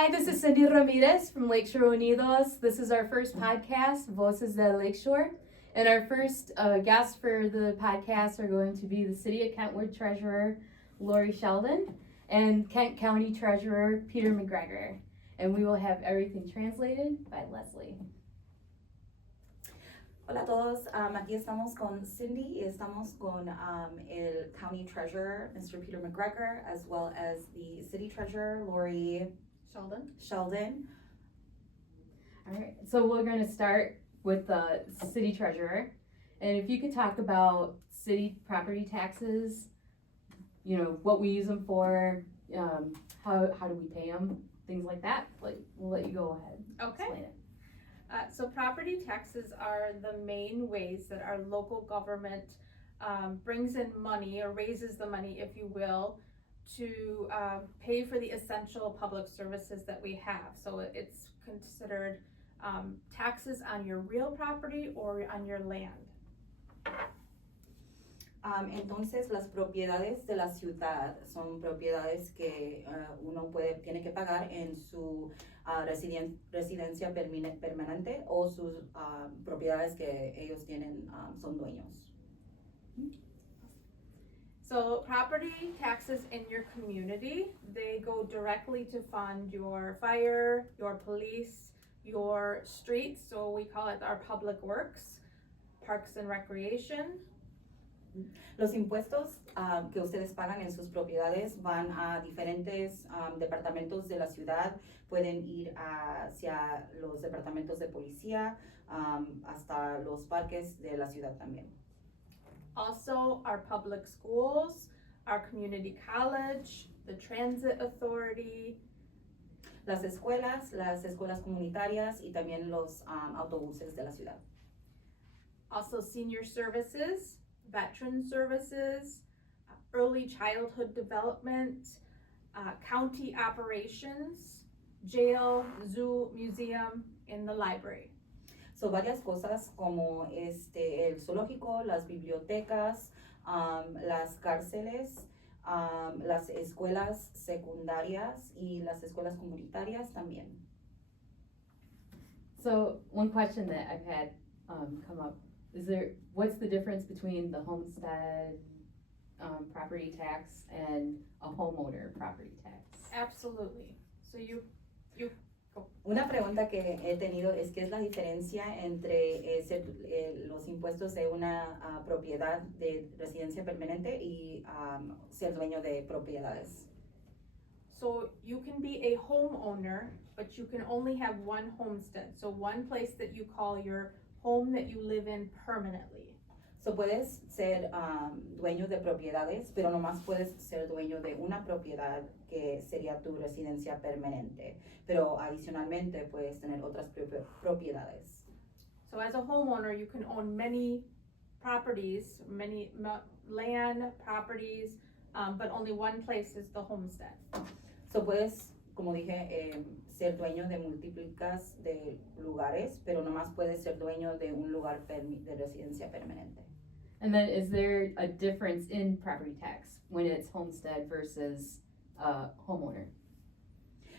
Hi, this is Cindy Ramirez from Lakeshore Unidos. This is our first podcast, Voces de Lakeshore. And our first guests for the podcast are going to be the City of Kentwood Treasurer, Lori Sheldon, and Kent County Treasurer, Peter McGregor. And we will have everything translated by Leslie. Hola a todos, aquí estamos con Cindy y estamos con el County Treasurer, Mr. Peter McGregor, as well as the City Treasurer, Lori Sheldon. All right, so we're going to start with the City Treasurer. And if you could talk about city property taxes, you know, what we use them for, how do we pay them, things like that. Like, we'll let you go ahead. Okay. Explain it. So property taxes are the main ways that our local government brings in money, or raises the money, if you will, to pay for the essential public services that we have. So it's considered taxes on your real property or on your land. Entonces, las propiedades de la ciudad son propiedades que uno tiene que pagar en su residencia permanente, o sus propiedades que ellos tienen, son dueños. So property taxes in your community, they go directly to fund your fire, your police, your streets, so we call it our public works, parks and recreation. Los impuestos que ustedes pagan en sus propiedades van a diferentes departamentos de la ciudad. Pueden ir hacia los departamentos de policía, hasta los parques de la ciudad también. Also, our public schools, our community college, the transit authority. Las escuelas comunitarias y también los autobuses de la ciudad. Also, senior services, veteran services, early childhood development, county operations, jail, zoo, museum, and the library. So varias cosas como el zoológico, las bibliotecas, las cárceles, las escuelas secundarias y las escuelas comunitarias también. So one question that I've had come up, what's the difference between the homestead property tax and a homeowner property tax? Absolutely. So you Una pregunta que he tenido es qué es la diferencia entre los impuestos de una propiedad de residencia permanente y ser dueño de propiedades. So you can be a homeowner, but you can only have one homestead. So one place that you call your home that you live in permanently. So puedes ser dueño de propiedades, pero nomás puedes ser dueño de una propiedad que sería tu residencia permanente. Pero adicionalmente puedes tener otras propiedades. So as a homeowner, you can own many properties, many land properties, but only one place is the homestead. So puedes, como dije, ser dueño de múltiples de lugares, pero nomás puedes ser dueño de un lugar de residencia permanente. And then is there a difference in property tax when it's homestead versus homeowner?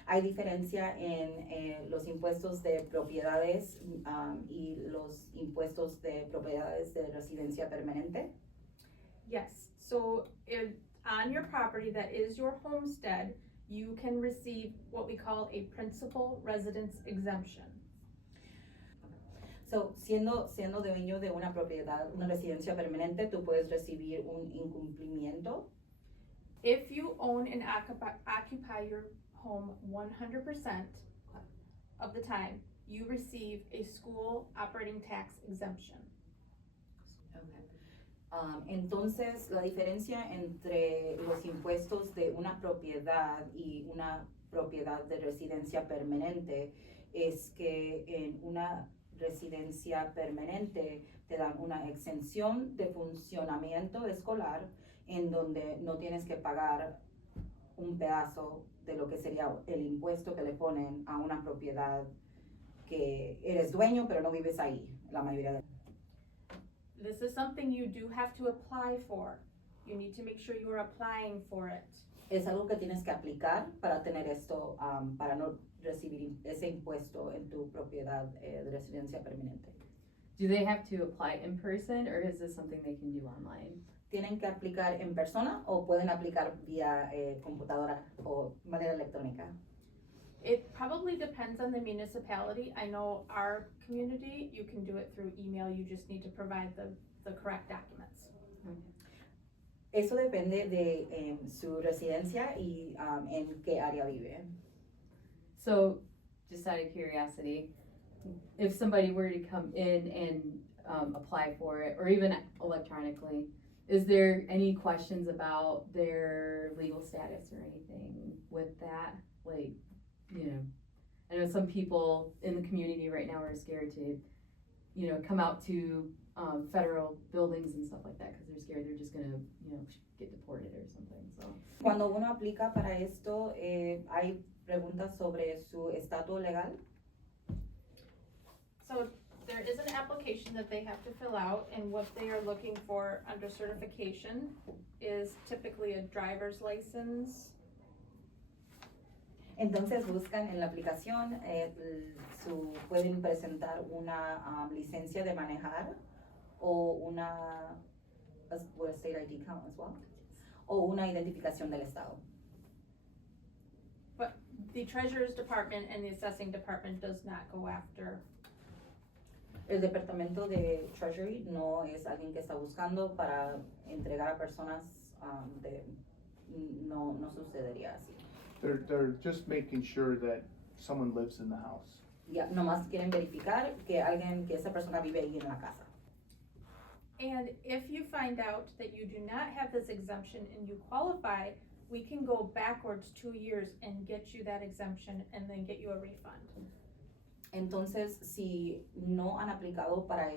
Hay diferencia en los impuestos de propiedades y los impuestos de propiedades de residencia permanente. Yes, so on your property that is your homestead, you can receive what we call a principal residence exemption. So, siendo dueño de una propiedad, una residencia permanente, tú puedes recibir un incumplimiento. If you own and occupy your home 100% of the time, you receive a school operating tax exemption. Entonces, la diferencia entre los impuestos de una propiedad y una propiedad de residencia permanente es que en una residencia permanente te dan una exención de funcionamiento escolar, en donde no tienes que pagar un pedazo de lo que sería el impuesto que le ponen a una propiedad que eres dueño pero no vives ahí la mayoría de. This is something you do have to apply for. You need to make sure you are applying for it. Es algo que tienes que aplicar para tener esto, para no recibir ese impuesto en tu propiedad de residencia permanente. Do they have to apply in person or is this something they can do online? ¿Tienen que aplicar en persona o pueden aplicar vía computadora o manera electrónica? It probably depends on the municipality. I know our community, you can do it through email, you just need to provide the correct documents. Eso depende de su residencia y en qué área vive. So, just out of curiosity, if somebody were to come in and apply for it, or even electronically, is there any questions about their legal status or anything with that? Like, you know, I know some people in the community right now are scared to, you know, come out to federal buildings and stuff like that because they're scared they're just gonna, you know, get deported or something. So. Cuando uno aplica para esto, hay preguntas sobre su estatus legal. So there is an application that they have to fill out, and what they are looking for under certification is typically a driver's license. Entonces buscan en la aplicación, pueden presentar una licencia de manejar o una, will a state ID count as well? O una identificación del estado. But the treasurer's department and the assessing department does not go after. El departamento de Treasury no es alguien que está buscando para entregar a personas no sucedería así. They're just making sure that someone lives in the house. Ya, nomás quieren verificar que esa persona vive ahí en la casa. And if you find out that you do not have this exemption and you qualify, we can go backwards 2 years and get you that exemption and then get you a refund. Entonces, si no han aplicado para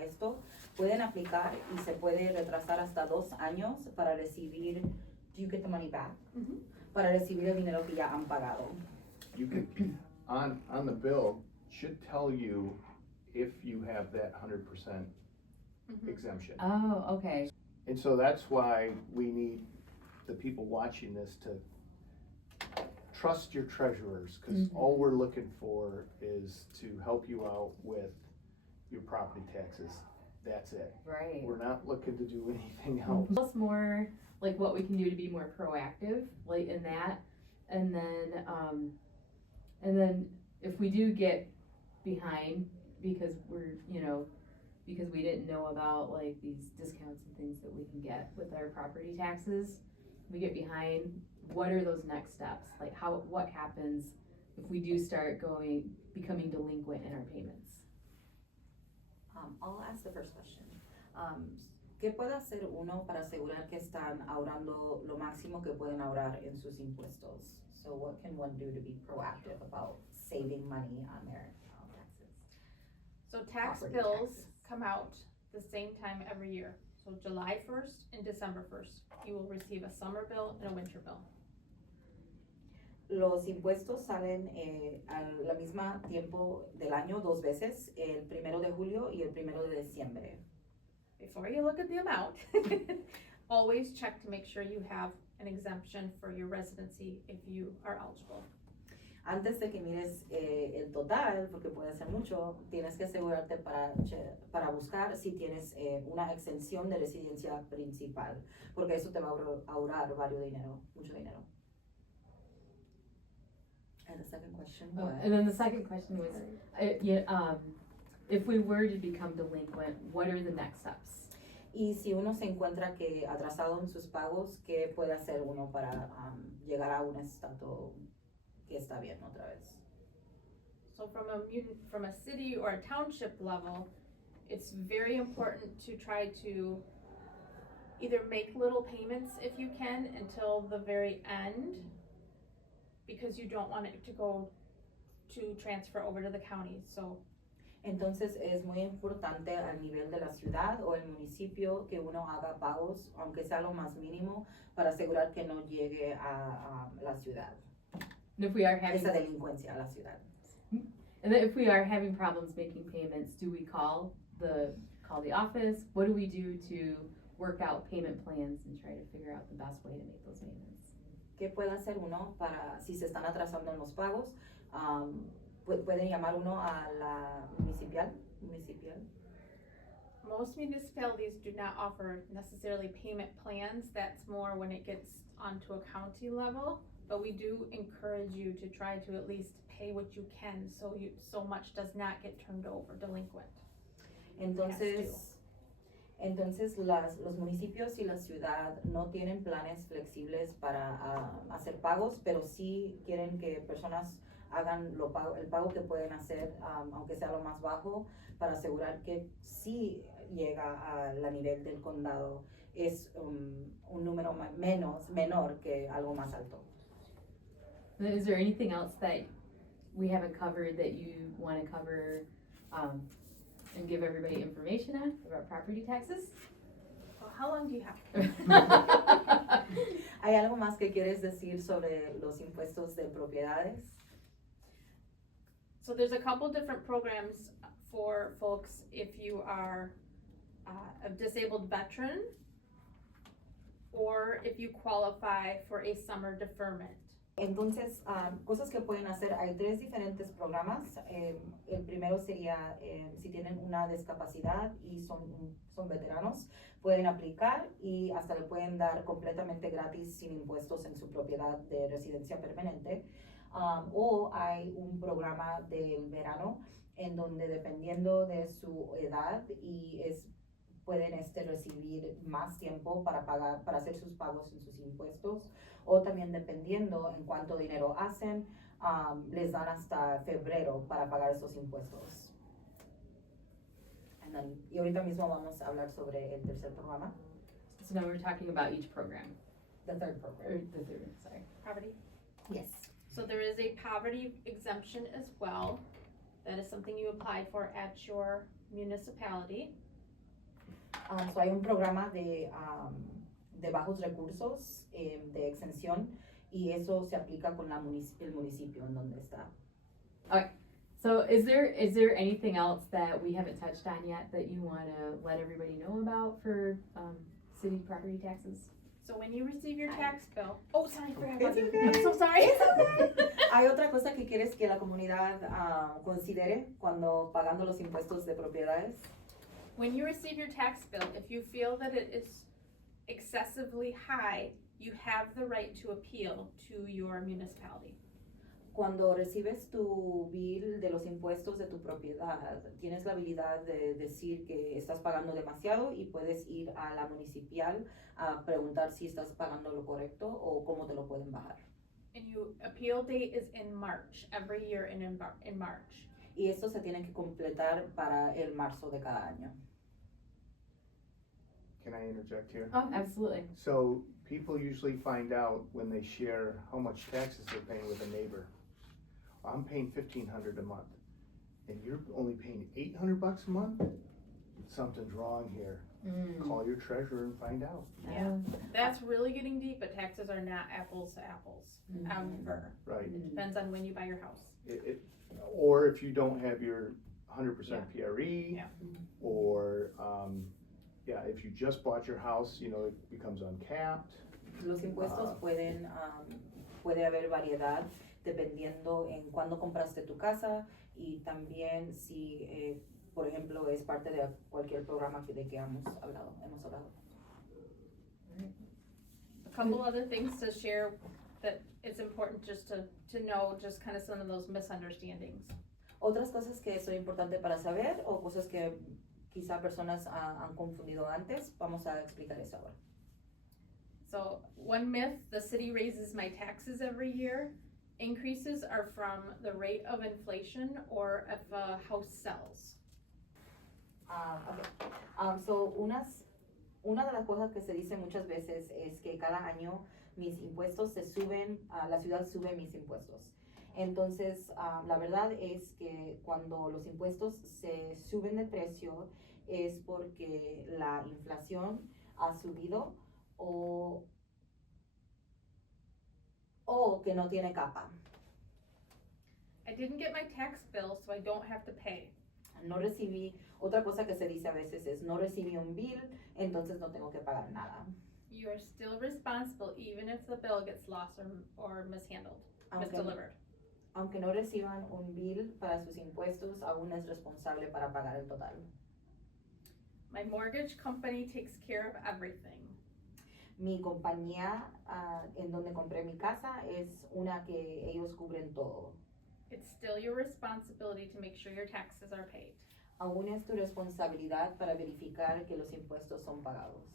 esto, pueden aplicar y se puede retrasar hasta 2 años para recibir, do you get the money back? Mm-hmm. Para recibir el dinero que ya han pagado. You can, on the bill, should tell you if you have that 100% exemption. Oh, okay. And so that's why we need the people watching this to trust your treasurers, because all we're looking for is to help you out with your property taxes. That's it. Right. We're not looking to do anything else. Tell us more, like what we can do to be more proactive, like in that, and then if we do get behind because because we didn't know about like these discounts and things that we can get with our property taxes, we get behind, what are those next steps? Like what happens if we do start becoming delinquent in our payments? I'll ask the first question. ¿Qué puede hacer uno para asegurar que están ahorrando lo máximo que pueden ahorrar en sus impuestos? So what can one do to be proactive about saving money on their taxes? So tax Property bills taxes. come out the same time every year. So July 1st and December 1st, you will receive a summer bill and a winter bill. Los impuestos salen al mismo tiempo del año 2 veces, el 1 de julio y el 1 de diciembre. Before you look at the amount, always check to make sure you have an exemption for your residency if you are eligible. Antes de que mires el total, porque puede ser mucho, tienes que asegurarte para buscar si tienes una exención de residencia principal, porque eso te va a ahorrar mucho dinero. And the second question was? And then the second question was, if we were to become delinquent, what are the next steps? Y si uno se encuentra que atrasado en sus pagos, ¿qué puede hacer uno para llegar a un estado que está bien otra vez? So from a city or a township level, it's very important to try to either make little payments if you can until the very end, because you don't want it to go to transfer over to the county. So Entonces es muy importante al nivel de la ciudad o el municipio que uno haga pagos, aunque sea lo más mínimo, para asegurar que no llegue a la ciudad, And if we are having, esa delincuencia a la ciudad. and then if we are having problems making payments, do we call the office? What do we do to work out payment plans and try to figure out the best way to make those payments? ¿Qué puede hacer uno para, si se están atrasando en los pagos? Pueden llamar uno a la municipal. Most municipalities do not offer necessarily payment plans. That's more when it gets onto a county level. But we do encourage you to try to at least pay what you can so much does not get turned over delinquent. Entonces los municipios y la ciudad no tienen planes flexibles para hacer pagos, pero sí quieren que personas hagan el pago que pueden hacer, aunque sea lo más bajo, para asegurar que sí llega a la nivel del condado. Es un número menor que algo más alto. Is there anything else that we haven't covered that you want to cover and give everybody information on about property taxes? Well, how long do you have? ¿Hay algo más que quieres decir sobre los impuestos de propiedades? So there's a couple different programs for folks if you are a disabled veteran or if you qualify for a summer deferment. Entonces, cosas que pueden hacer, hay 3 diferentes programas. El primero sería si tienen una discapacidad y son veteranos, pueden aplicar y hasta le pueden dar completamente gratis sin impuestos en su propiedad de residencia permanente. O hay un programa del verano en donde dependiendo de su edad pueden recibir más tiempo para hacer sus pagos en sus impuestos, o también dependiendo en cuánto dinero hacen, les dan hasta febrero para pagar esos impuestos. Y ahorita mismo vamos a hablar sobre el tercer programa. So now we're talking about each program. The third Or program. the third, sorry. Poverty. Yes. So there is a poverty exemption as well. That is something you applied for at your municipality. So hay un programa de bajos recursos, de exención, y eso se aplica con el municipio en donde está. So is there anything else that we haven't touched on yet that you want to let everybody know about for city property taxes? So when you receive your tax bill, oh, sorry, I forgot It's about you. okay. I'm so sorry. ¿Hay otra cosa que quieres que la comunidad considere cuando pagando los impuestos de propiedades? When you receive your tax bill, if you feel that it is excessively high, you have the right to appeal to your municipality. Cuando recibes tu bill de los impuestos de tu propiedad, tienes la habilidad de decir que estás pagando demasiado y puedes ir a la municipal a preguntar si estás pagando lo correcto o cómo te lo pueden bajar. And your appeal date is in March, every year in March. Y esto se tiene que completar para el marzo de cada año. Can I interject here? Oh, absolutely. So people usually find out when they share how much taxes they're paying with a neighbor. I'm paying $1,500 a month, and you're only paying $800 a month? Something's wrong here. Call your treasurer and find out. Yeah. That's really getting deep, but taxes are not apples to apples, ever. Right. It depends on when you buy your house. Or if you don't have your 100% PRE, Yeah. or if you just bought your house, it becomes uncapped. Los impuestos puede haber variedad dependiendo en cuándo compraste tu casa y también si, por ejemplo, es parte de cualquier programa de que hemos hablado. A couple other things to share that it's important just to know, just kind of some of those misunderstandings. Otras cosas que son importantes para saber o cosas que quizá personas han confundido antes, vamos a explicar eso ahora. So one myth, the city raises my taxes every year. Increases are from the rate of inflation or if a house sells. So una de las cosas que se dice muchas veces es que cada año mis impuestos se suben, la ciudad sube mis impuestos. Entonces, la verdad es que cuando los impuestos se suben de precio es porque la inflación ha subido o que no tiene capa. I didn't get my tax bill, so I don't have to pay. No recibí, otra cosa que se dice a veces es no recibí un bill, entonces no tengo que pagar nada. You are still responsible even if the bill gets lost or mishandled, Aunque, misdelivered. aunque no reciban un bill para sus impuestos, aún es responsable para pagar el total. My mortgage company takes care of everything. Mi compañía en donde compré mi casa es una que ellos cubren todo. It's still your responsibility to make sure your taxes are paid. Aún es tu responsabilidad para verificar que los impuestos son pagados.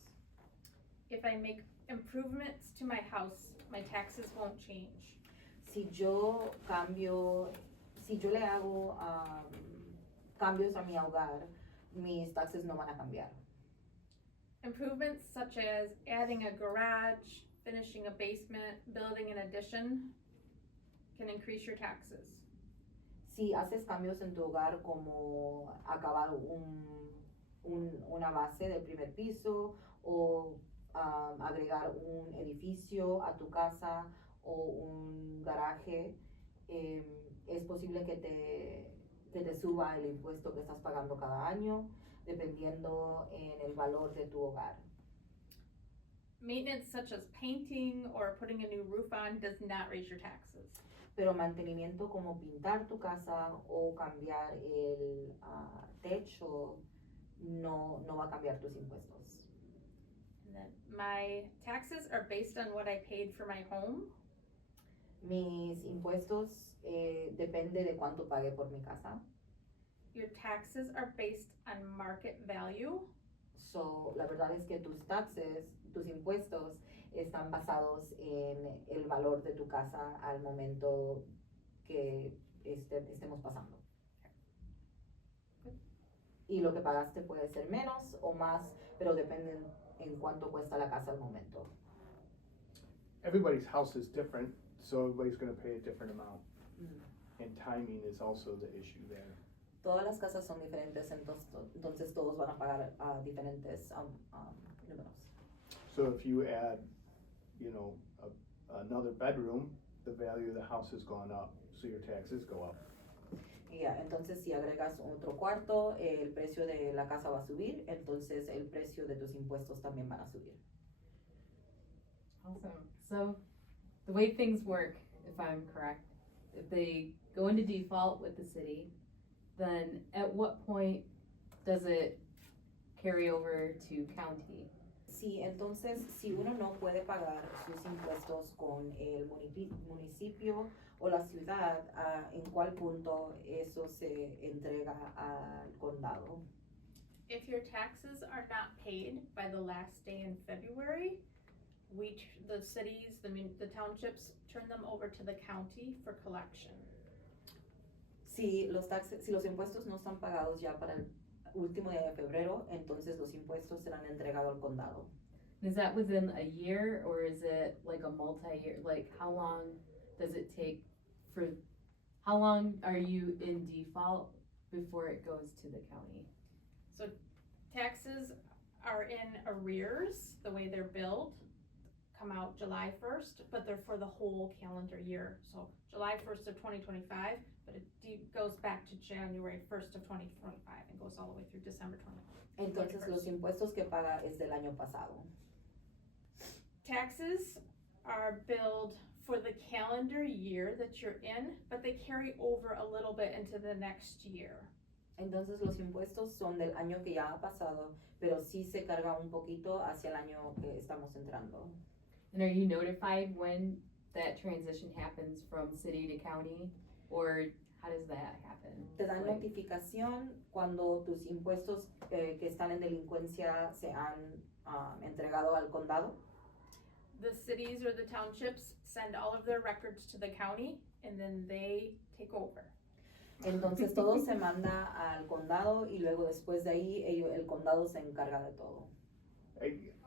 If I make improvements to my house, my taxes won't change. Si yo le hago cambios a mi hogar, mis taxes no van a cambiar. Improvements such as adding a garage, finishing a basement, building an addition can increase your taxes. Si haces cambios en tu hogar como acabar una base del primer piso o agregar un edificio a tu casa o un garaje, es posible que te suba el impuesto que estás pagando cada año, dependiendo en el valor de tu hogar. Maintenance such as painting or putting a new roof on does not raise your taxes. Pero mantenimiento como pintar tu casa o cambiar el techo no va a cambiar tus impuestos. And then my taxes are based on what I paid for my home. Mis impuestos depende de cuánto pagué por mi casa. Your taxes are based on market value. So, la verdad es que tus impuestos están basados en el valor de tu casa al momento que estemos pasando. Y lo que pagaste puede ser menos o más, pero depende en cuánto cuesta la casa al momento. Everybody's house is different, so everybody's gonna pay a different amount. Mm. And timing is also the issue there. Todas las casas son diferentes, entonces todos van a pagar diferentes números. So if you add, you know, another bedroom, the value of the house has gone up, so your taxes go up. Ya, entonces si agregas otro cuarto, el precio de la casa va a subir, entonces el precio de tus impuestos también van a subir. Awesome. So, the way things work, if I'm correct, if they go into default with the city, then at what point does it carry over to county? Sí, entonces si uno no puede pagar sus impuestos con el municipio o la ciudad, ¿en cuál punto eso se entrega al condado? If your taxes are not paid by the last day in February, the cities, the townships turn them over to the county for collection. Si los impuestos no están pagados ya para el último día de febrero, entonces los impuestos serán entregados al condado. Is that within a year or is it like a multi-year? Like how long does it take how long are you in default before it goes to the county? So taxes are in arrears, the way they're billed, come out July 1st, but they're for the whole calendar year. So July 1st of 2025, but it goes back to January 1st of 2025 and goes all the way through December 2025. Entonces los impuestos que paga es del año pasado. Taxes are billed for the calendar year that you're in, but they carry over a little bit into the next year. Entonces los impuestos son del año que ya ha pasado, pero sí se carga un poquito hacia el año que estamos entrando. And are you notified when that transition happens from city to county? Or how does that happen? Te dan Like- notificación cuando tus impuestos que están en delincuencia se han entregado al condado. The cities or the townships send all of their records to the county and then they take over. Entonces todo se manda al condado y luego después de ahí el condado se encarga de todo.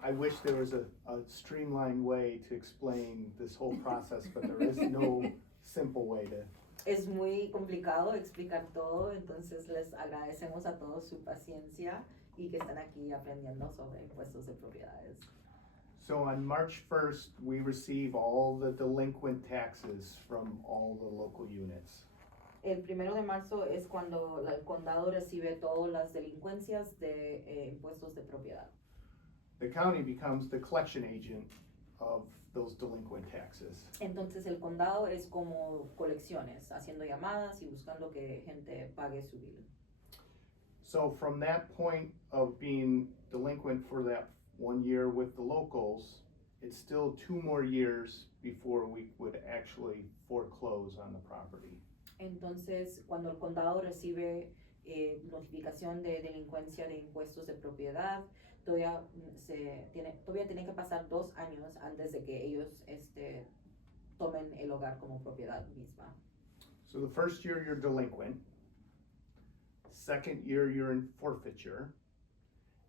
I wish there was a streamlined way to explain this whole process, but there is no simple way to. Es muy complicado explicar todo, entonces les agradecemos a todos su paciencia y que están aquí aprendiendo sobre impuestos de propiedades. So on March 1st, we receive all the delinquent taxes from all the local units. El 1 de marzo es cuando el condado recibe todas las delincuencias de impuestos de propiedad. the county becomes the collection agent of those delinquent taxes. Entonces el condado es como colecciones, haciendo llamadas y buscando que gente pague su bill. So from that point of being delinquent for that 1 year with the locals, it's still 2 more years before we would actually foreclose on the property. Entonces, cuando el condado recibe notificación de delincuencia de impuestos de propiedad, todavía tiene que pasar 2 años antes de que ellos tomen el hogar como propiedad misma. So the first year you're delinquent, second year you're in forfeiture,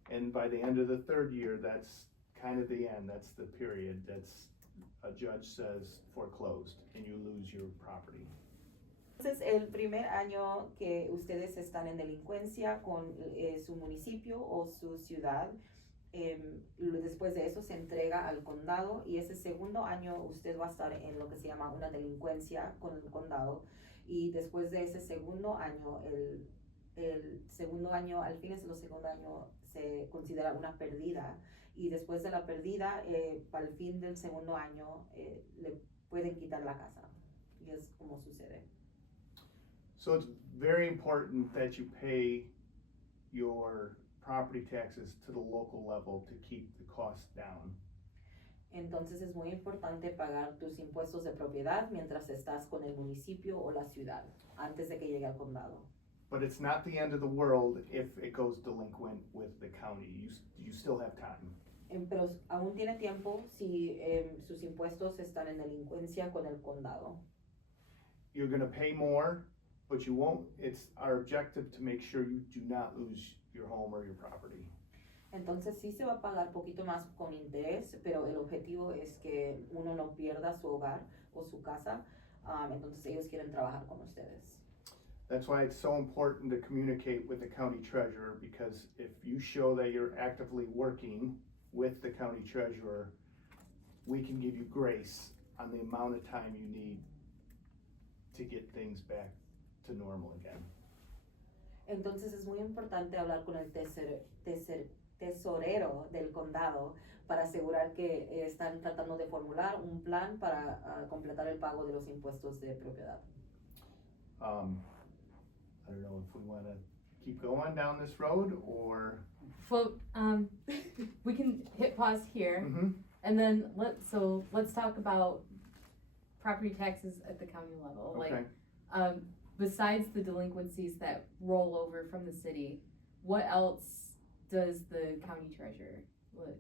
and by the end of the third year, that's kind of the end, that's the period, that's a judge says foreclosed and you lose your property. Entonces, el primer año que ustedes están en delincuencia con su municipio o su ciudad, después de eso se entrega al condado y ese segundo año usted va a estar en lo que se llama una delincuencia con el condado y después de ese segundo año, el segundo año, al fin del segundo año se considera una pérdida y después de la pérdida, para el fin del segundo año, le pueden quitar la casa y es como sucede. So it's very important that you pay your property taxes to the local level to keep the costs down. Entonces es muy importante pagar tus impuestos de propiedad mientras estás con el municipio o la ciudad, antes de que llegue al condado. But it's not the end of the world if it goes delinquent with the county. You still have time. Pero aún tiene tiempo si sus impuestos están en delincuencia con el condado. You're gonna pay more, but you won't, it's our objective to make sure you do not lose your home or your property. Entonces sí se va a pagar poquito más con interés, pero el objetivo es que uno no pierda su hogar o su casa. Entonces ellos quieren trabajar con ustedes. That's why it's so important to communicate with the county treasurer, because if you show that you're actively working with the county treasurer, we can give you grace on the amount of time you need to get things back to normal again. Entonces es muy importante hablar con el tesorero del condado para asegurar que están tratando de formular un plan para completar el pago de los impuestos de propiedad. I don't know if we wanna keep going down this road or. Well, we can hit pause here, Mhm. and then let's talk about property taxes at the county level. Okay. Like, besides the delinquencies that roll over from the city, what else does the county treasurer?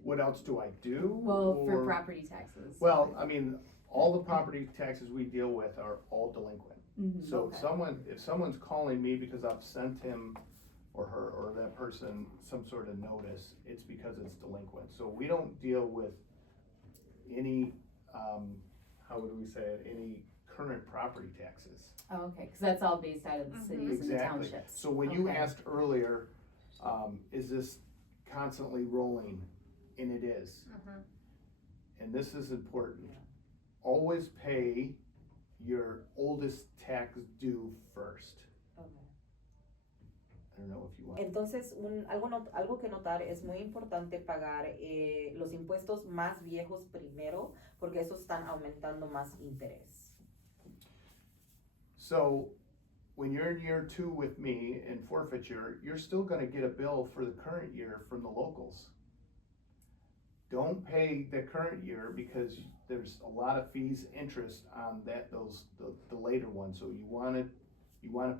What else do I do? Well, for or- property taxes. Well, I mean, all the property taxes we deal with are all delinquent. Mhm. So Okay. if someone's calling me because I've sent him or her or that person some sort of notice, it's because it's delinquent. So we don't deal with any, how would we say it, any current property taxes. Oh, okay, because that's all based out of the cities and the Exactly. townships. So when you Okay. asked earlier, is this constantly rolling? And it is. And this is important. Always pay your oldest tax due first. Okay. I don't know if you want. Entonces, algo que notar es muy importante pagar los impuestos más viejos primero, porque esos están aumentando más interés. So when you're in year 2 with me in forfeiture, you're still gonna get a bill for the current year from the locals. Don't pay the current year because there's a lot of fees, interest on the later one. So you wanna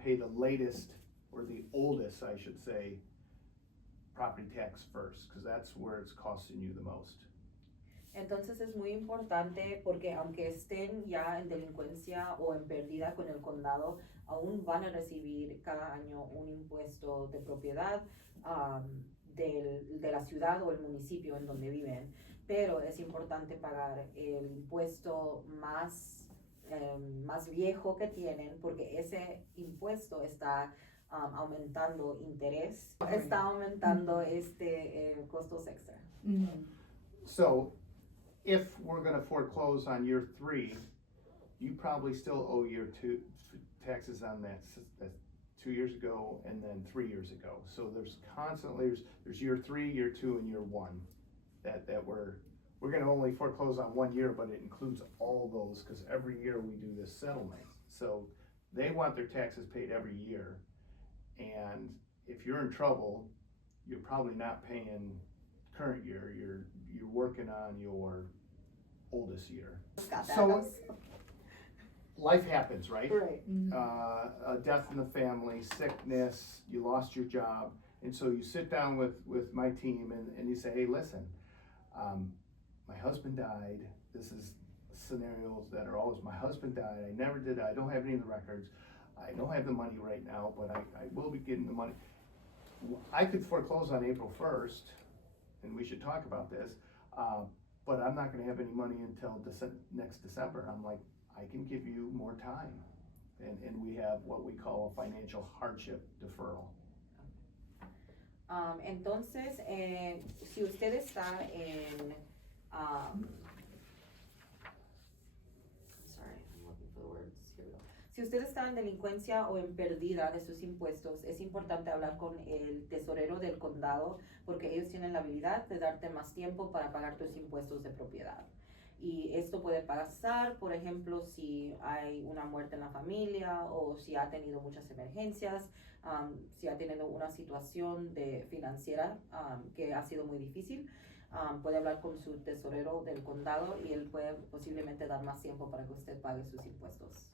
pay the latest, or the oldest, I should say, property tax first, because that's where it's costing you the most. Entonces es muy importante porque aunque estén ya en delincuencia o en pérdida con el condado, aún van a recibir cada año un impuesto de propiedad de la ciudad o el municipio en donde viven. Pero es importante pagar el impuesto más viejo que tienen porque ese impuesto está aumentando interés, está aumentando costos extra. Mhm. So if we're gonna foreclose on year 3, you probably still owe year 2 taxes on that 2 years ago and then 3 years ago. So there's constantly, there's year 3, year 2, and year 1. that we're gonna only foreclose on 1 year, but it includes all those, cause every year we do this settlement. So they want their taxes paid every year, and if you're in trouble, you're probably not paying current year, you're working on your oldest year. Got that. So life happens, right? Right. A death in the family, sickness, you lost your job, and so you sit down with my team and you say, hey, listen, my husband died. This is scenarios that are always, my husband died, I don't have any of the records, I don't have the money right now, but I will be getting the money. I could foreclose on April 1st, and we should talk about this, but I'm not gonna have any money until next December. I'm like, I can give you more time. And we have what we call a financial hardship deferral. Entonces, si usted está en, sorry, I'm looking for the words. Here we go. Si usted está en delincuencia o en pérdida de sus impuestos, es importante hablar con el tesorero del condado porque ellos tienen la habilidad de darte más tiempo para pagar tus impuestos de propiedad. Y esto puede pasar, por ejemplo, si hay una muerte en la familia o si ha tenido muchas emergencias, si ha tenido una situación financiera que ha sido muy difícil. Puede hablar con su tesorero del condado y él puede posiblemente dar más tiempo para que usted pague sus impuestos.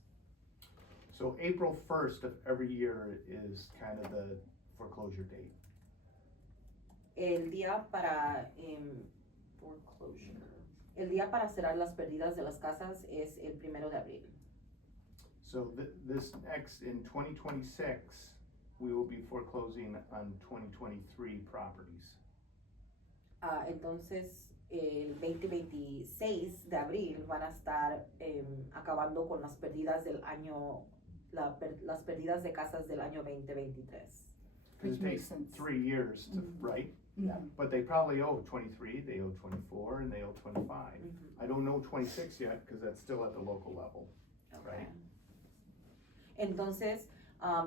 So April 1st of every year is kind of the foreclosure date. El día para foreclosure. El día para cerrar las pérdidas de las casas es el 1 de abril. So this next, in 2026, we will be foreclosing on 2023 properties. Entonces, el 2026 de abril van a estar acabando con las pérdidas del año, las pérdidas de casas del año 2023. Because it takes 3 years to, right? Yeah. But they probably owe 23, they owe 24, and they owe 25. I don't know 26 yet, because that's still at the local level. Right. Entonces,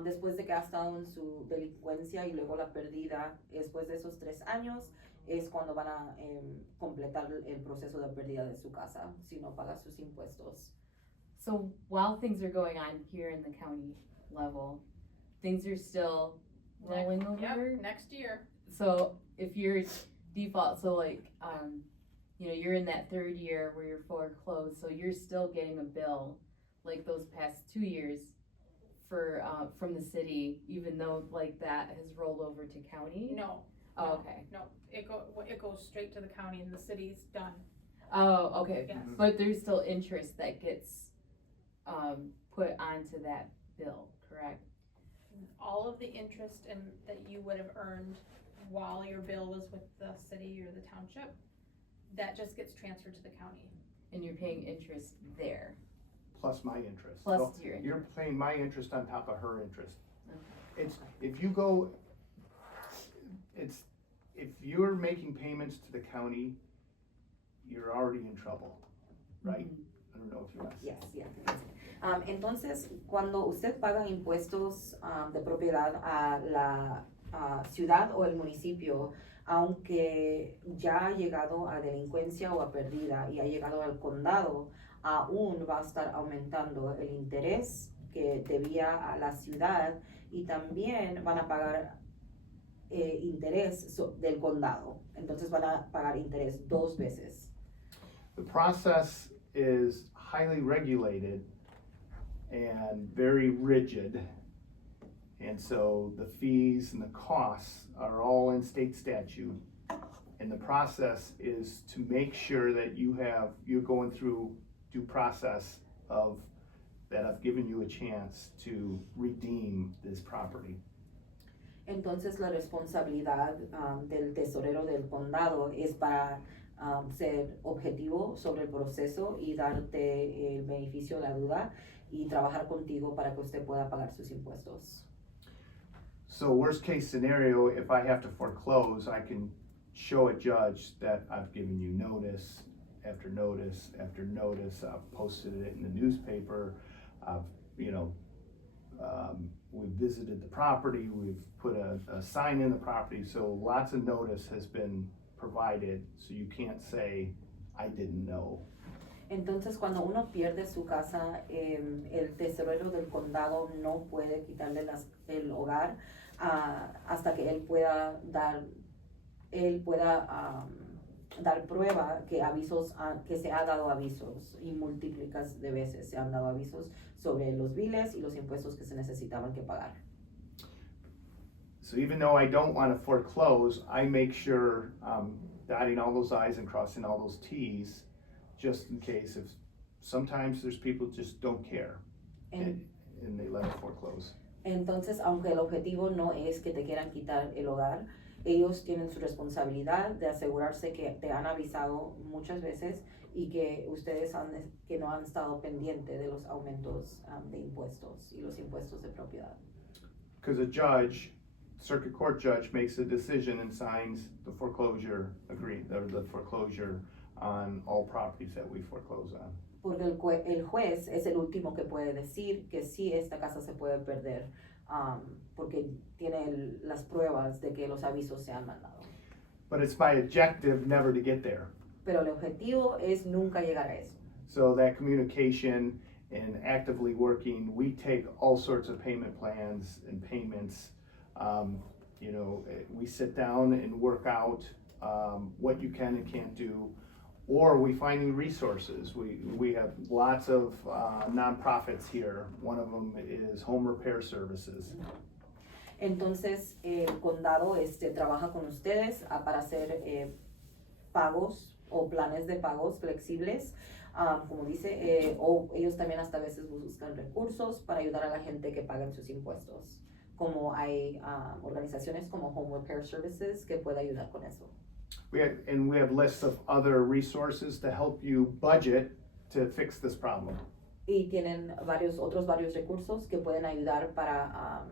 después de que ha estado en su delincuencia y luego la pérdida, después de esos 3 años, es cuando van a completar el proceso de pérdida de su casa, si no paga sus impuestos. So while things are going on here in the county level, things are still rolling over. Yep, next year. So if you're default, so like, you're in that 3rd year where you're foreclosed, so you're still getting a bill like those past 2 years for, from the city, even though like that has rolled over to county? No. Oh, okay. No, it goes straight to the county and the city's done. Oh, okay. Yes. But there's still interest that gets, put onto that bill, correct? All of the interest that you would have earned while your bill was with the city or the township, that just gets transferred to the county. And you're paying interest there, Plus my interest. plus So your interest. you're paying my interest on top of her interest. Okay. It's, if you go, if you're making payments to the county, you're already in trouble, right? I don't know if you asked. Yes, yeah. Entonces, cuando usted paga impuestos de propiedad a la ciudad o el municipio, aunque ya ha llegado a delincuencia o a pérdida y ha llegado al condado, aún va a estar aumentando el interés que debía a la ciudad y también van a pagar interés del condado. Entonces van a pagar interés 2 veces. The process is highly regulated and very rigid. And so the fees and the costs are all in state statute. And the process is to make sure that you're going through due process of that I've given you a chance to redeem this property. Entonces la responsabilidad del tesorero del condado es para ser objetivo sobre el proceso y darte el beneficio de la duda y trabajar contigo para que usted pueda pagar sus impuestos. So worst case scenario, if I have to foreclose, I can show a judge that I've given you notice after notice after notice. I've posted it in the newspaper. I've, we've visited the property. We've put a sign in the property. So lots of notice has been provided, so you can't say, I didn't know. Entonces, cuando uno pierde su casa, el tesorero del condado no puede quitarle el hogar hasta que él pueda dar prueba que que se ha dado avisos, y múltiples de veces se han dado avisos sobre los biles y los impuestos que se necesitaban que pagar. So even though I don't want to foreclose, I make sure dotting all those I's and crossing all those T's, just in case. If sometimes there's people just don't care and they let it foreclose. Entonces, aunque el objetivo no es que te quieran quitar el hogar, ellos tienen su responsabilidad de asegurarse que te han avisado muchas veces y que ustedes que no han estado pendientes de los aumentos de impuestos y los impuestos de propiedad. Because a judge, circuit court judge, makes a decision and signs the foreclosure the foreclosure on all properties that we foreclose on. Porque el juez es el último que puede decir que sí, esta casa se puede perder, porque tiene las pruebas de que los avisos se han mandado. But it's my objective never to get there. Pero el objetivo es nunca llegar a eso. So that communication and actively working, we take all sorts of payment plans and payments. We sit down and work out what you can and can't do. Or we finding resources. We have lots of nonprofits here. One of them is Home Repair Services. Entonces, el condado trabaja con ustedes para hacer pagos o planes de pagos flexibles, como dice, o ellos también hasta veces buscan recursos para ayudar a la gente que pagan sus impuestos. Como hay organizaciones como Home Repair Services que puede ayudar con eso. We have lists of other resources to help you budget to fix this problem. Y tienen varios recursos que pueden ayudar para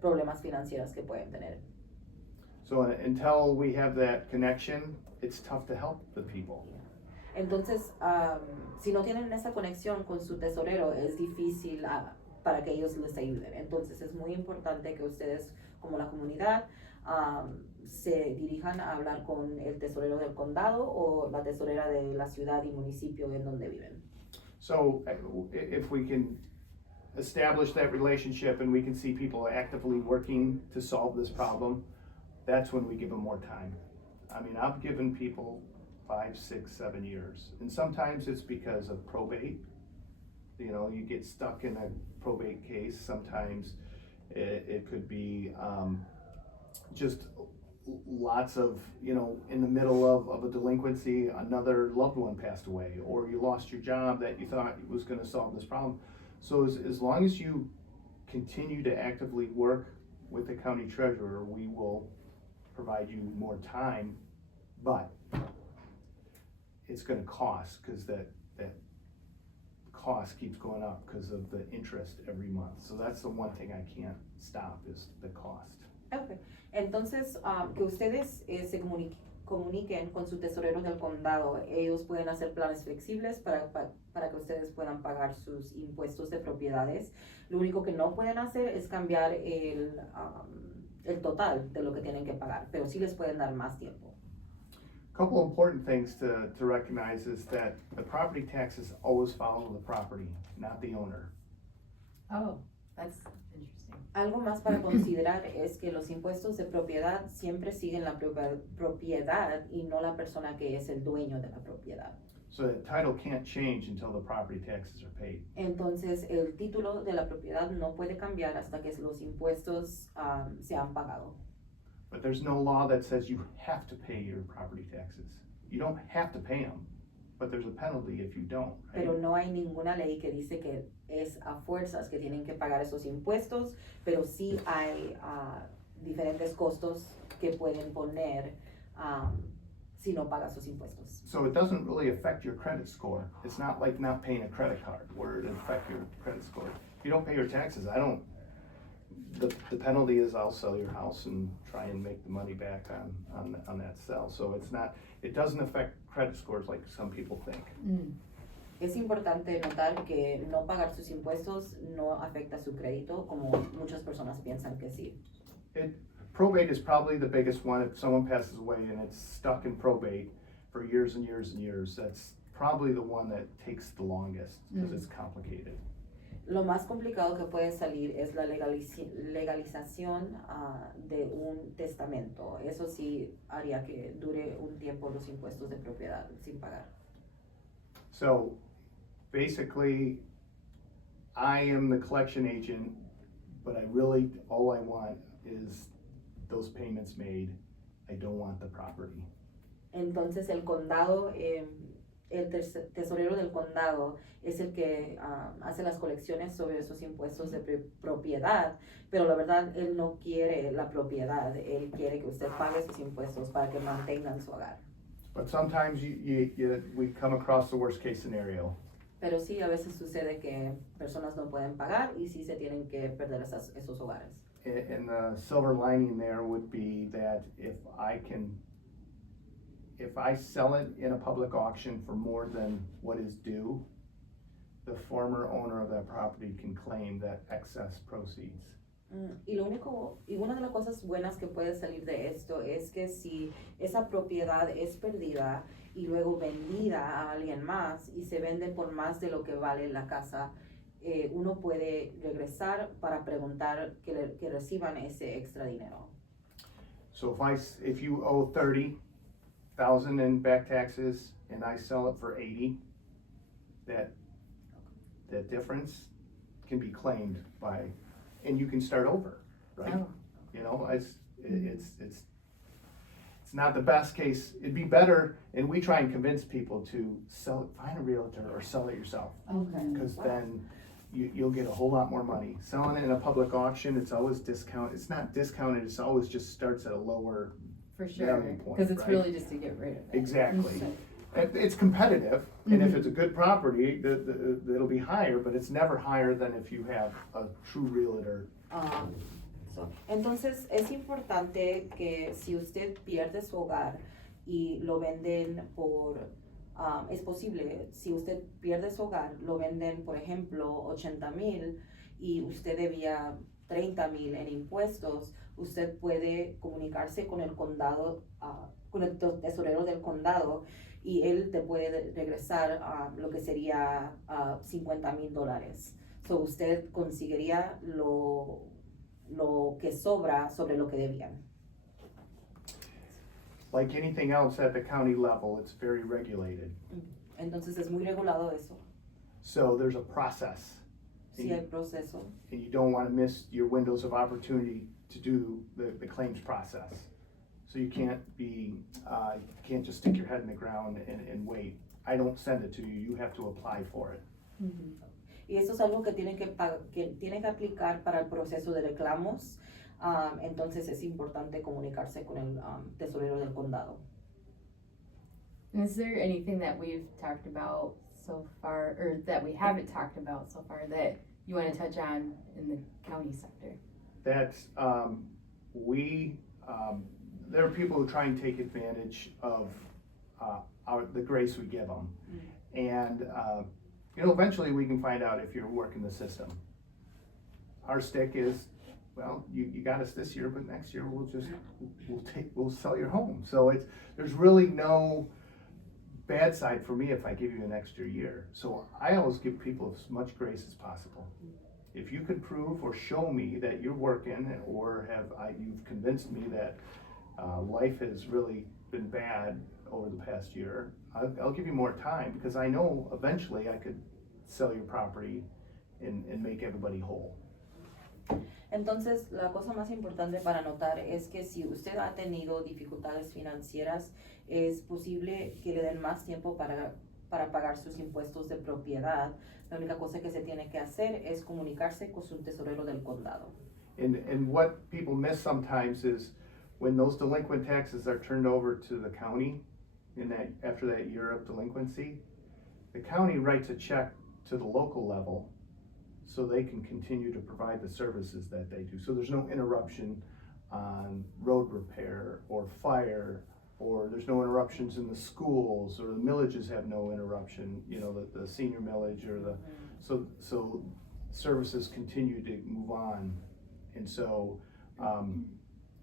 problemas financieros que pueden tener. So until we have that connection, it's tough to help the people. Entonces, si no tienen esa conexión con su tesorero, es difícil para que ellos les ayuden. Entonces, es muy importante que ustedes, como la comunidad, se dirijan a hablar con el tesorero del condado o la tesorera de la ciudad y municipio en donde viven. So if we can establish that relationship and we can see people actively working to solve this problem, that's when we give them more time. I mean, I've given people 5, 6, 7 years. And sometimes it's because of probate. You get stuck in a probate case. Sometimes it could be just lots of, in the middle of a delinquency, another loved one passed away, or you lost your job that you thought was going to solve this problem. So as long as you continue to actively work with the county treasurer, we will provide you more time, but it's going to cost, because that cost keeps going up because of the interest every month. So that's the one thing I can't stop, is the cost. Okay. Entonces, que ustedes se comuniquen con su tesorero del condado. Ellos pueden hacer planes flexibles para que ustedes puedan pagar sus impuestos de propiedades. Lo único que no pueden hacer es cambiar el total de lo que tienen que pagar, pero sí les pueden dar más tiempo. A couple important things to recognize is that the property taxes always follow the property, not the owner. Oh, that's interesting. Algo más para considerar es que los impuestos de propiedad siempre siguen la propiedad y no la persona que es el dueño de la propiedad. So the title can't change until the property taxes are paid. Entonces, el título de la propiedad no puede cambiar hasta que los impuestos se han pagado. But there's no law that says you have to pay your property taxes. You don't have to pay them, but there's a penalty if you don't, right? Pero no hay ninguna ley que dice que es a fuerzas que tienen que pagar esos impuestos, pero sí hay diferentes costos que pueden poner si no pagas sus impuestos. So it doesn't really affect your credit score. It's not like not paying a credit card where it affects your credit score. If you don't pay your taxes, the penalty is I'll sell your house and try and make the money back on that sell. So it doesn't affect credit scores like some people think. Es importante notar que no pagar sus impuestos no afecta su crédito como muchas personas piensan que sí. Probate is probably the biggest one. If someone passes away and it's stuck in probate for years and years and years, that's probably the one that takes the longest because it's complicated. Lo más complicado que puede salir es la legalización de un testamento. Eso sí haría que dure un tiempo los impuestos de propiedad sin pagar. So basically, I am the collection agent, but all I want is those payments made. I don't want the property. Entonces el condado, el tesorero del condado es el que hace las colecciones sobre esos impuestos de propiedad, pero la verdad él no quiere la propiedad, él quiere que usted pague sus impuestos para que mantengan su hogar. But sometimes we come across the worst case scenario. Pero sí, a veces sucede que personas no pueden pagar y sí se tienen que perder esos hogares. And the silver lining there would be that if I sell it in a public auction for more than what is due, the former owner of that property can claim that excess proceeds. Y una de las cosas buenas que puede salir de esto es que si esa propiedad es perdida y luego vendida a alguien más y se vende por más de lo que vale la casa, uno puede regresar para preguntar que reciban ese extra dinero. So if you owe 30,000 in back taxes and I sell it for 80, that difference can be claimed and you can start over, right? Oh. You know, it's not the best case. It'd be better, and we try and convince people to find a realtor or sell it yourself. Okay. Because then you'll get a whole lot more money. Selling it in a public auction, it's always discounted. It's not discounted, it's always just starts at a lower For sure, value point, because it's right? really just to get rid of it. Exactly. It's competitive, and if Mhm. it's a good property, it'll be higher, but it's never higher than if you have a true realtor. Entonces es importante que si usted pierde su hogar y lo venden es posible, si usted pierde su hogar, lo venden por ejemplo 80,000 y usted debía 30,000 en impuestos, usted puede comunicarse con el condado, con el tesorero del condado y él te puede regresar lo que sería $50,000. So usted conseguiría lo que sobra sobre lo que debían. Like anything else at the county level, it's very regulated. Entonces es muy regulado eso. So there's a process. Sí hay proceso. And you don't want to miss your windows of opportunity to do the claims process. So you can't just stick your head in the ground and wait. I don't send it to you, you have to apply for it. Mhm. Y eso es algo que tienen que aplicar para el proceso de reclamos. Entonces es importante comunicarse con el tesorero del condado. Is there anything that we've talked about so far, or that we haven't talked about so far that you want to touch on in the county sector? That's, there are people who try and take advantage of the grace we give them. And, eventually we can find out if you're working the system. Our stick is, well, you got us this year, but next year we'll sell your home. So there's really no bad side for me if I give you an extra year. So I always give people as much grace as possible. If you could prove or show me that you're working, or you've convinced me that life has really been bad over the past year, I'll give you more time, because I know eventually I could sell your property and make everybody whole. Entonces, la cosa más importante para notar es que si usted ha tenido dificultades financieras, es posible que le den más tiempo para pagar sus impuestos de propiedad. La única cosa que se tiene que hacer es comunicarse con su tesorero del condado. And what people miss sometimes is when those delinquent taxes are turned over to the county after that year of delinquency, the county writes a check to the local level so they can continue to provide the services that they do. So there's no interruption on road repair or fire, or there's no interruptions in the schools, or the millages have no interruption, the senior millage or so services continue to move on. And so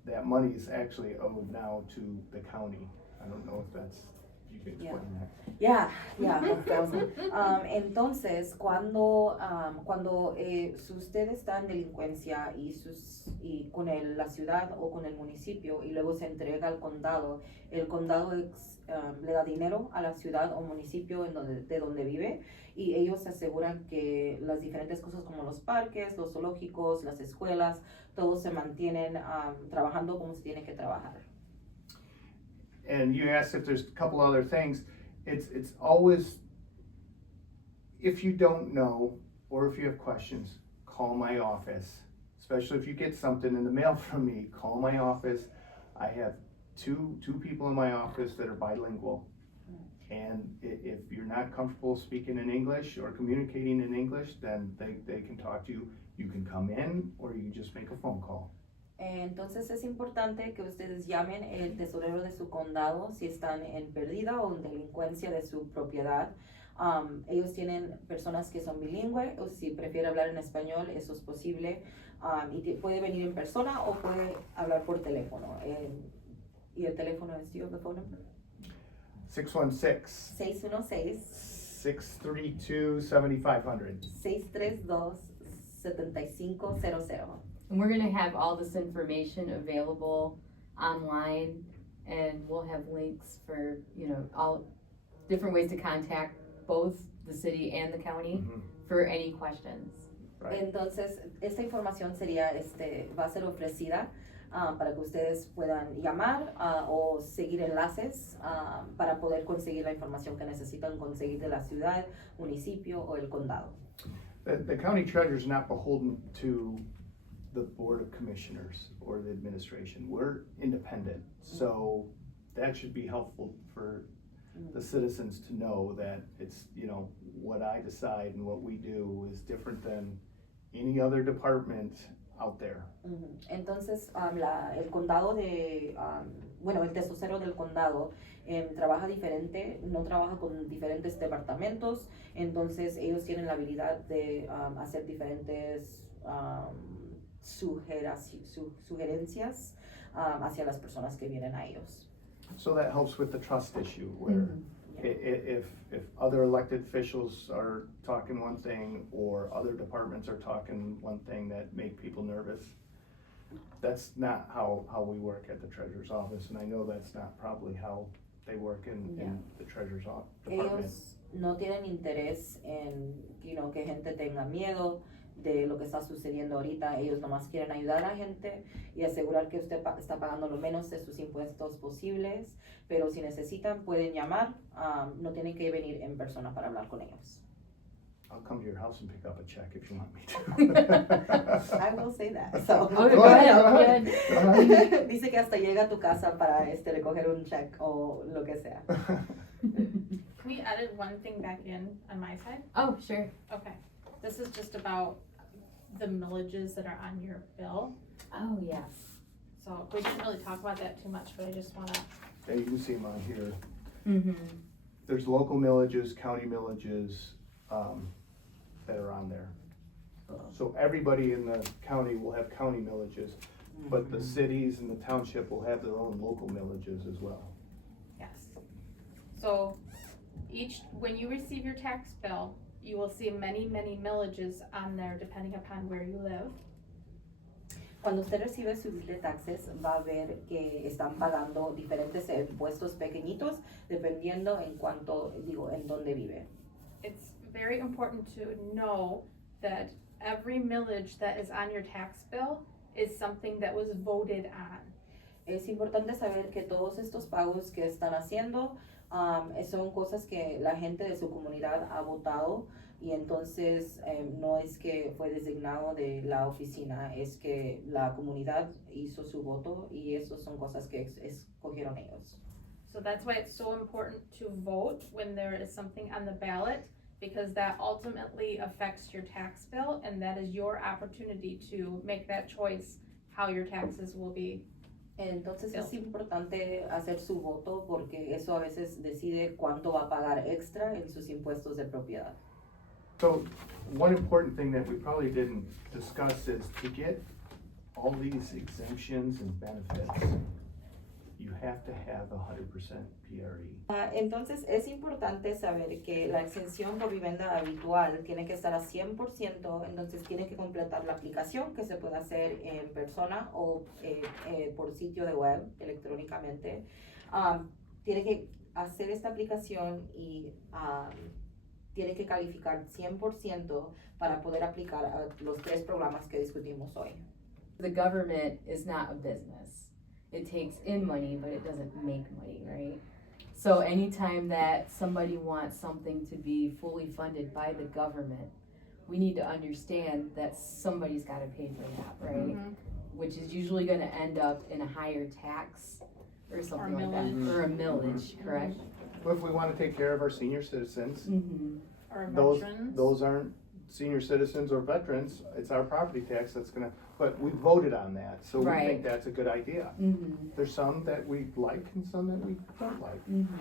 that money is actually owed now to the county. I don't know if that's, you can explain that. Yeah, of course. Entonces, cuando si usted está en delincuencia y con la ciudad o con el municipio y luego se entrega al condado, el condado le da dinero a la ciudad o municipio de donde vive y ellos se aseguran que las diferentes cosas como los parques, los zoológicos, las escuelas, todos se mantienen trabajando como se tiene que trabajar. And you asked if there's a couple other things. It's always, if you don't know, or if you have questions, call my office. Especially if you get something in the mail from me, call my office. I have two people in my office that are bilingual. And if you're not comfortable speaking in English or communicating in English, then they can talk to you. You can come in or you can just make a phone call. Entonces es importante que ustedes llamen el tesorero de su condado si están en pérdida o en delincuencia de su propiedad. Ellos tienen personas que son bilingües o si prefiere hablar en español, eso es posible. Y puede venir en persona o puede hablar por teléfono. Y el teléfono es, do you have the phone number? 616 616 632-7500. 632-7500. And we're gonna have all this information available online, and we'll have links for, all different ways to contact both the city and the county for any questions. Right. Entonces, esta información va a ser ofrecida para que ustedes puedan llamar o seguir enlaces para poder conseguir la información que necesitan conseguir de la ciudad, municipio o el condado. The county treasurer is not beholden to the board of commissioners or the administration. We're independent, so that should be helpful for the citizens to know that it's, what I decide and what we do is different than any other department out there. Entonces, el condado el tesorero del condado trabaja diferente, no trabaja con diferentes departamentos, entonces ellos tienen la habilidad de hacer diferentes sugerencias hacia las personas que vienen a ellos. So that helps with the trust issue where if other elected officials are talking one thing or other departments are talking one thing that make people nervous, that's not how we work at the treasurer's office, and I know that's not probably how they work in the treasurer's department. Ellos no tienen interés en que gente tenga miedo de lo que está sucediendo ahorita. Ellos nomás quieren ayudar a la gente y asegurar que usted está pagando lo menos de sus impuestos posibles, pero si necesitan pueden llamar, no tienen que venir en persona para hablar con ellos. I'll come to your house and pick up a check if you want me to. I will say that. So. Okay, go ahead. Dice que hasta llega a tu casa para recoger un check o lo que sea. Can we edit one thing back in on my side? Oh, sure. Okay. This is just about the millages that are on your bill. Oh, yes. So we didn't really talk about that too much, but I just wanna. Yeah, you can see them on here. Mm-hmm. There's local millages, county millages, that are on there. So everybody in the county will have county millages, but the cities and the township will have their own local millages as well. Yes. So when you receive your tax bill, you will see many, many millages on there depending upon where you live. Cuando usted recibe su bill de taxes, va a ver que están pagando diferentes impuestos pequeñitos dependiendo en dónde vive. It's very important to know that every millage that is on your tax bill is something that was voted on. Es importante saber que todos estos pagos que están haciendo son cosas que la gente de su comunidad ha votado y entonces no es que fue designado de la oficina, es que la comunidad hizo su voto y eso son cosas que escogieron ellos. So that's why it's so important to vote when there is something on the ballot, because that ultimately affects your tax bill, and that is your opportunity to make that choice how your taxes will be. Entonces es importante hacer su voto porque eso a veces decide cuánto va a pagar extra en sus impuestos de propiedad. So one important thing that we probably didn't discuss is to get all these exemptions and benefits, you have to have 100% PRE. Entonces es importante saber que la exención por vivienda habitual tiene que estar a 100%, entonces tiene que completar la aplicación que se puede hacer en persona o por sitio de web electrónicamente. Tiene que hacer esta aplicación y tiene que calificar 100% para poder aplicar a los 3 programas que discutimos hoy. The government is not a business. It takes in money, but it doesn't make money, right? So anytime that somebody wants something to be fully funded by the government, we need to understand that somebody's got to pay for that, right? Mhm. Which is usually going to end up in a higher tax or something like that, millage. or a millage, correct? But if we want to take care of our senior citizens, Mm-hmm. Or those veterans. aren't senior citizens or veterans, it's our property tax that's gonna, but we voted on that, so we Right. think that's a good idea. Mm-hmm. There's some that we like and some that we don't like. Mm-hmm.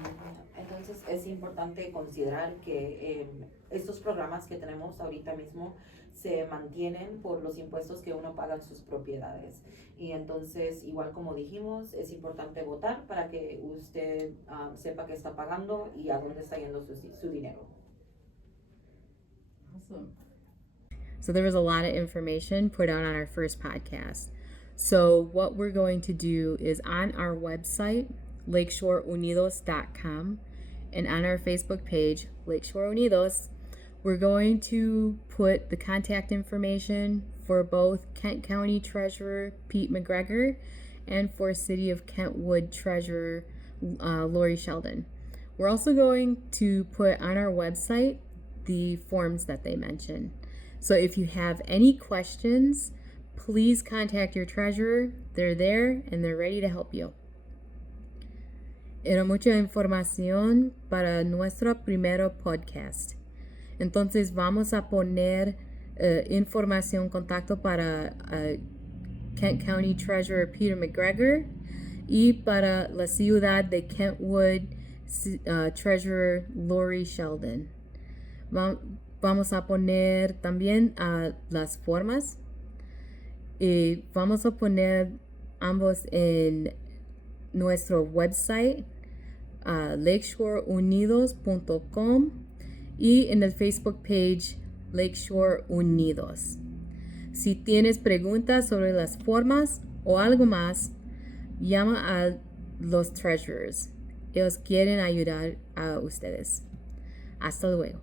Entonces es importante considerar que estos programas que tenemos ahorita mismo se mantienen por los impuestos que uno paga en sus propiedades. Y entonces, igual como dijimos, es importante votar para que usted sepa qué está pagando y a dónde está yendo su dinero. Awesome. So there was a lot of information put out on our first podcast. So what we're going to do is on our website, lakeshoreunidos.com, and on our Facebook page, Lakeshore Unidos, we're going to put the contact information for both Kent County Treasurer Pete McGregor and for City of Kentwood Treasurer Lori Sheldon. We're also going to put on our website the forms that they mentioned. So if you have any questions, please contact your treasurer. They're there and they're ready to help you. Era mucha información para nuestro primero podcast. Entonces vamos a poner información, contacto para Kent County Treasurer Peter McGregor y para la ciudad de Kentwood Treasurer Lori Sheldon. Vamos a poner también las formas y vamos a poner ambos en nuestro website lakeshoreunidos.com y en el Facebook page Lakeshore Unidos. Si tienes preguntas sobre las formas o algo más, llama a los treasurers. Ellos quieren ayudar a ustedes. Hasta luego.